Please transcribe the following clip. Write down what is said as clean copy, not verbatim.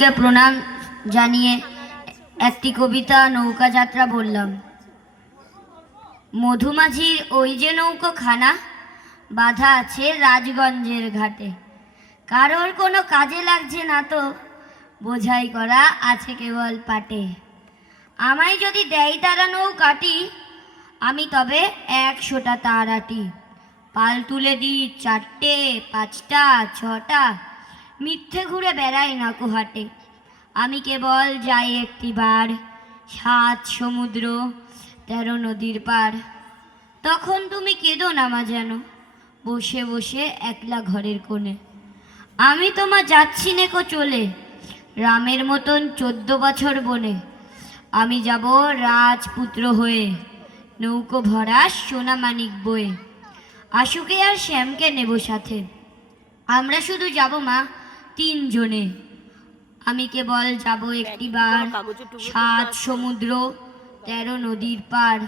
কে প্রণাম জানিয়ে একটি কবিতা নৌকা যাত্রা বললাম। মধুমাঝির ওই যে নৌকো খানা বাঁধা আছে রাজগঞ্জের ঘাটে, কারোর কোনো কাজে লাগছে না তো, বোঝাই করা আছে কেবল পাটে। আমায় যদি দেয় তারা নৌকাটি, আমি তবে 100টা তার আটি। পাল তুলে দিই 4টে 5টা 6টা, মিথ্যে ঘুরে বেড়াই না কুহাটে। আমি কেবল যাই একটিবার 7 সমুদ্র 13 নদীর পার। তখন তুমি কেঁদো না মা যেন, বসে বসে একলা ঘরের কোণে। আমি তোমা যাচ্ছি নেকো চলে, রামের মতন 14 বছর বনে। আমি যাব রাজপুত্র হয়ে, নৌকো ভরা সোনা মানিক বয়ে। আশুকে আর শ্যামকে নেব সাথে, আমরা শুধু যাব মা 3 জনে। আমি কেবল যাব একটিবার 7 সমুদ্র 13 নদীর পার।